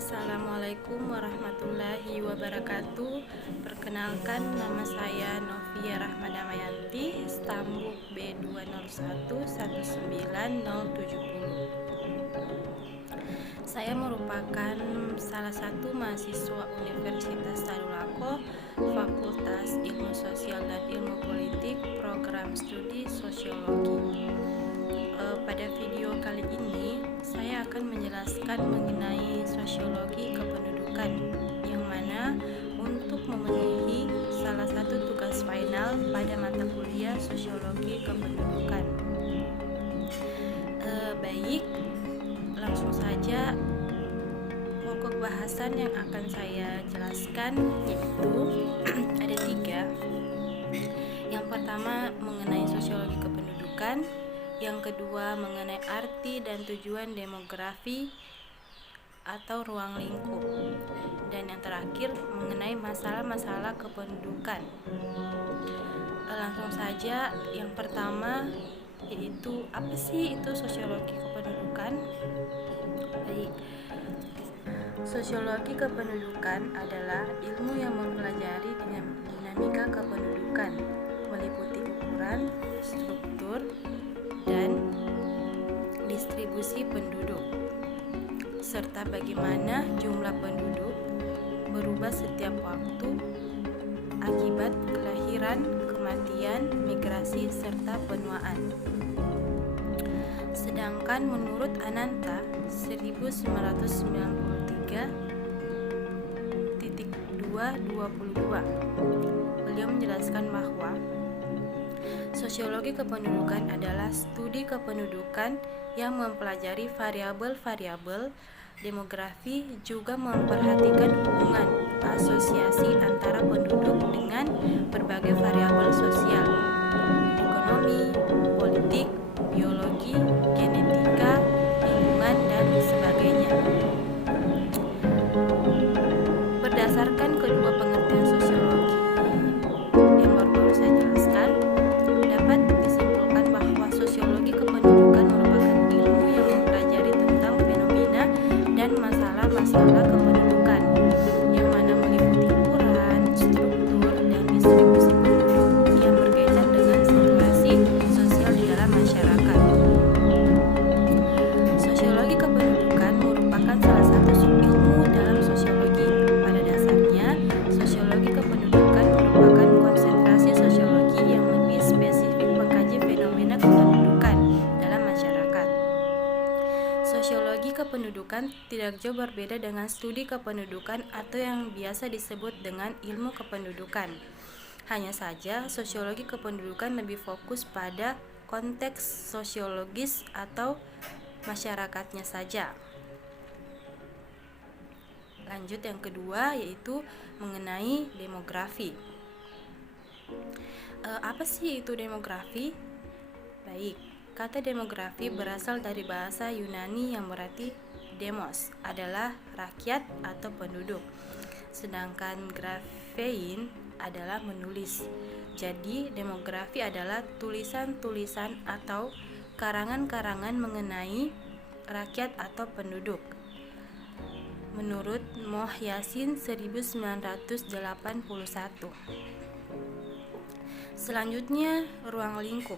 Assalamualaikum warahmatullahi wabarakatuh. Perkenalkan, nama saya Novia Rahmadamayanti, Stambuk B201-19070. Saya merupakan salah satu mahasiswa Universitas Tadulako, Fakultas Ilmu Sosial dan Ilmu Politik, Program Studi Sosiologi. Pada video kali ini saya akan menjelaskan mengenai sosiologi kependudukan, yang mana untuk memenuhi salah satu tugas final pada mata kuliah sosiologi kependudukan. Baik, langsung saja. Pokok bahasan yang akan saya jelaskan yaitu ada 3. Yang pertama mengenai sosiologi kependudukan, yang kedua mengenai arti dan tujuan demografi atau ruang lingkup, dan yang terakhir mengenai masalah-masalah kependudukan. Langsung saja, yang pertama yaitu apa sih itu sosiologi kependudukan? Baik, sosiologi kependudukan adalah ilmu yang mempelajari dinamika kependudukan, meliputi ukuran, struktur, dan distribusi penduduk, serta bagaimana jumlah penduduk berubah setiap waktu akibat kelahiran, kematian, migrasi, serta penuaan. Sedangkan menurut Ananta 1993.222, beliau menjelaskan bahwa sosiologi kependudukan adalah studi kependudukan yang mempelajari variabel-variabel demografi, juga memperhatikan hubungan asosiasi antara penduduk dengan berbagai variabel sosial, ekonomi, politik, biologi, genetika, lingkungan, dan sebagainya. Berdasarkan kedua pengertian sosiologi yang baru saya jelaskan, dapat disimpulkan bahwa sosiologi kependudukan merupakan ilmu yang mempelajari tentang fenomena dan masalah-masalah kependudukan, yang mana meliputi ukuran, struktur, dan distribusi penduduk yang berkaitan dengan situasi sosial di dalam masyarakat. Sosiologi kependudukan merupakan salah satu subilmu dalam sosiologi. Pada dasarnya, sosiologi kependudukan merupakan konsentrasi sosiologi yang lebih spesifik mengkaji fenomena kependudukan dalam masyarakat. Sosiologi kependudukan tidak jauh berbeda dengan studi kependudukan atau yang biasa disebut dengan ilmu kependudukan. Hanya saja, sosiologi kependudukan lebih fokus pada konteks sosiologis atau masyarakatnya saja. Lanjut, yang kedua yaitu mengenai demografi. Apa sih itu demografi? Baik, kata demografi berasal dari bahasa Yunani yang berarti demos, adalah rakyat atau penduduk. Sedangkan graphein adalah menulis. Jadi demografi adalah tulisan-tulisan atau karangan-karangan mengenai rakyat atau penduduk. Menurut Moh-Yassin 1981. Selanjutnya, ruang lingkup.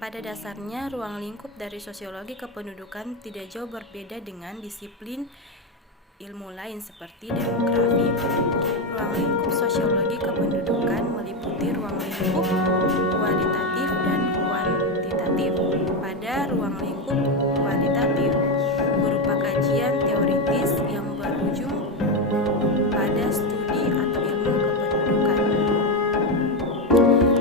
Pada dasarnya, ruang lingkup dari sosiologi kependudukan tidak jauh berbeda dengan disiplin ilmu lain seperti demografi. Ruang lingkup sosiologi kependudukan meliputi ruang lingkup kualitatif dan kuantitatif. Pada ruang lingkup kualitatif berupa kajian teoritis yang berujung pada studi atau ilmu kependudukan.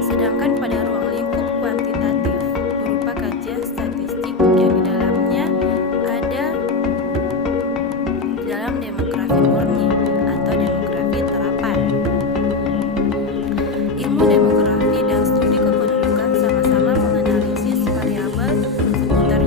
Sedangkan pada ruang lingkup kuantitatif berupa kajian statistik yang di dalamnya ada dalam demografi murni atau demografi terapan. Ilmu demografi dan studi kependudukan sama-sama menganalisis variabel seputar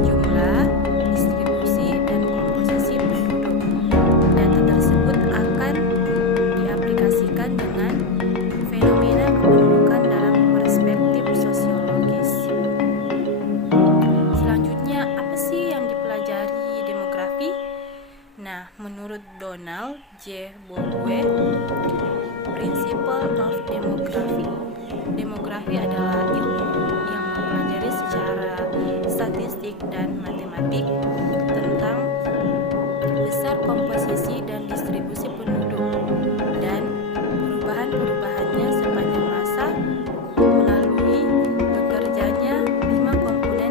Nah, menurut Donald J. Bogue, Principle of Demography, demografi adalah ilmu yang mempelajari secara statistik dan matematik tentang besar komposisi dan distribusi penduduk dan perubahan-perubahannya sepanjang masa melalui bekerjanya 5 komponen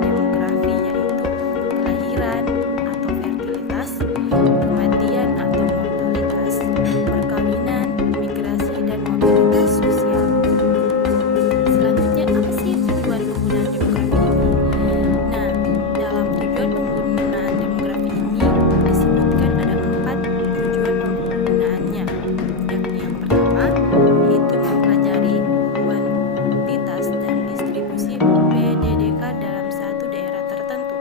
demografi, yaitu kelahiran atau fertilitas, kematian atau mortalitas, perkawinan, migrasi, dan mobilitas sosial. Selanjutnya, apa sih tujuan penggunaan demografi ini? Nah, dalam tujuan penggunaan demografi ini disebutkan ada 4 tujuan penggunaannya, yakni yang pertama yaitu mempelajari kuantitas dan distribusi PDDK dalam satu daerah tertentu.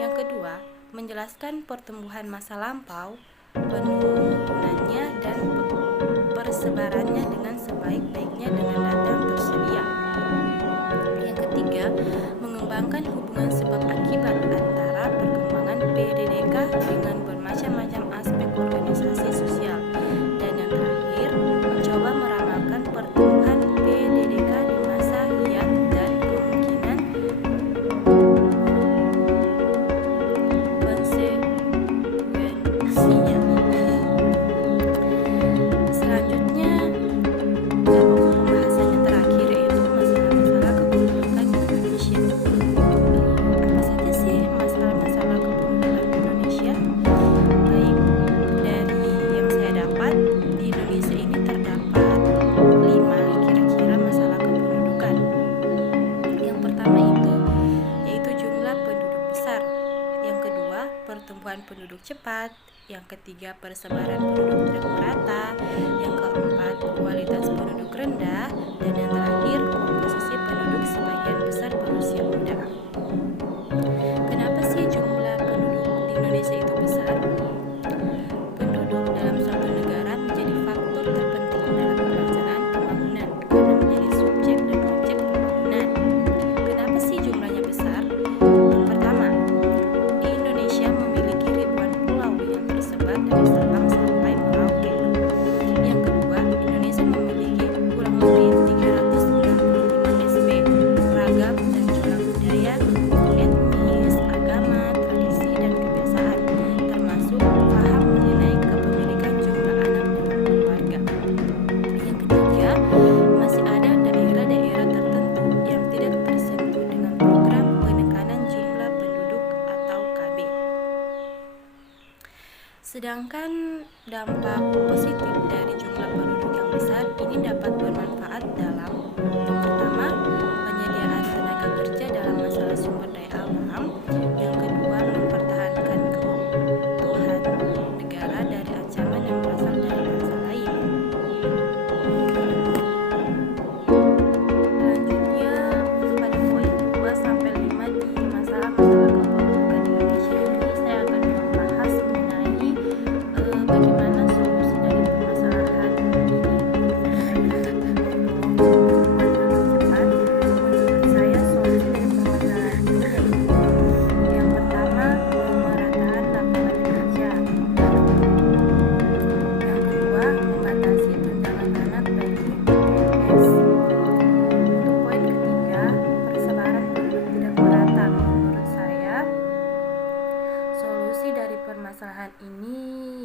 Yang kedua, menjelaskan pertumbuhan masa lampau, penurunannya, dan persebarannya dengan sebaik-baiknya dengan data yang tersedia. Yang ketiga, mengembangkan hubungan sebab akibat antara perkembangan PDDK dengan bermacam-macam aspek organisasi sosial. Dan yang terakhir, mencoba meramalkan pertumbuhan PDDK di masa hiat dan kemungkinan konsekuensinya. Selanjutnya, pembahasan yang terakhir yaitu masalah-masalah kependudukan Indonesia. Apa saja sih masalah-masalah kependudukan Indonesia? Baik, dari yang saya dapat, di Indonesia ini terdapat 5 kira-kira masalah kependudukan. Yang pertama yaitu jumlah penduduk besar. Yang kedua, pertumbuhan penduduk cepat. Yang ketiga, persebaran penduduk tidak merata. Yang keempat, kualitas penduduk rendah. Dan yang terakhir, komposisi penduduk sebagian besar berusia muda. Kenapa sih jumlah penduduk di Indonesia itu besar? Penduduk dalam suatu negara menjadi faktor terpenting dalam pelaksanaan pembangunan karena menjadi subjek dan objek pembangunan. Kenapa sih jumlahnya besar? Yang pertama, di Indonesia memiliki ribuan pulau yang tersebar dari Sabang sampai Merauke. Yang kedua, Indonesia memiliki kurang lebih 395 SB, ragam dan corak budaya, etnis, agama, tradisi, dan kebiasaan, termasuk paham mengenai kepemilikan jumlah anak dalam keluarga. Yang ketiga, masih ada daerah-daerah tertentu yang tidak tersentuh dengan program penekanan jumlah penduduk atau KB. Sedangkan dampak positif dari jumlah penduduk yang besar ini dapat bermanfaat dalam yang pertama, penyediaan tenaga kerja dalam masalah sumber daya alam. Yang kedua, mempertahankan keutuhan negara dari ancaman yang berasal dari bangsa lain. Selanjutnya, pada poin 2 sampai 5 di masalah-masalah kependudukan Indonesia ini saya akan membahas mengenai bagaimana solusi dari permasalahan ini. Cepat, menurut saya solusi dari permasalahan ini yaitu yang pertama, pemerataan lapangan kerja. Yang kedua, membatasi tunjangan anak bagi PNS. Untuk poin ketiga, persebaran penduduk tidak merata. Menurut saya, solusi dari permasalahan ini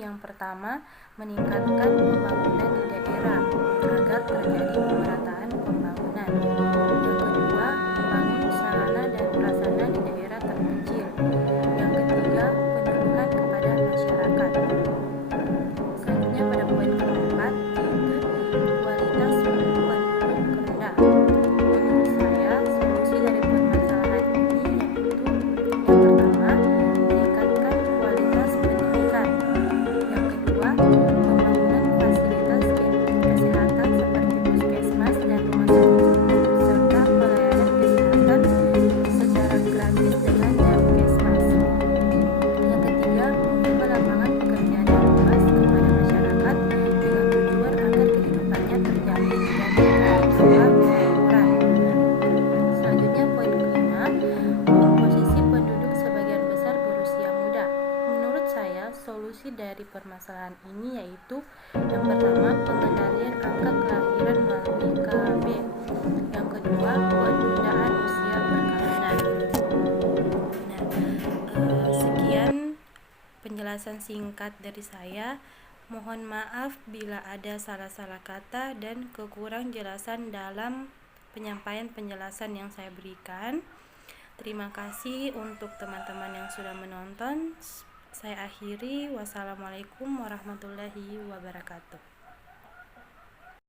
yang pertama, meningkatkan pembangunan di daerah agar terjadi pemerataan pembangunan. Yang kedua, membangun sarana dan prasarana di daerah terpencil. Yang ketiga, penyuluhan kepada masyarakat. Selanjutnya pada poin keempat yaitu kualitas penduduk rendah. Menurut saya, solusi dari permasalahan ini yaitu yang pertama, meningkatkan kualitas pendidikan. Yang kedua, pembangunan fasilitas kesehatan seperti puskesmas dan rumah sakit umum serta solusi dari permasalahan ini, yaitu yang pertama pengendalian angka kelahiran melalui KB, yang kedua penundaan usia perkawinan. Sekian penjelasan singkat dari saya. Mohon maaf bila ada salah-salah kata dan kekurang jelasan dalam penyampaian penjelasan yang saya berikan. Terima kasih untuk teman-teman yang sudah menonton. Saya akhiri. Wassalamualaikum warahmatullahi wabarakatuh.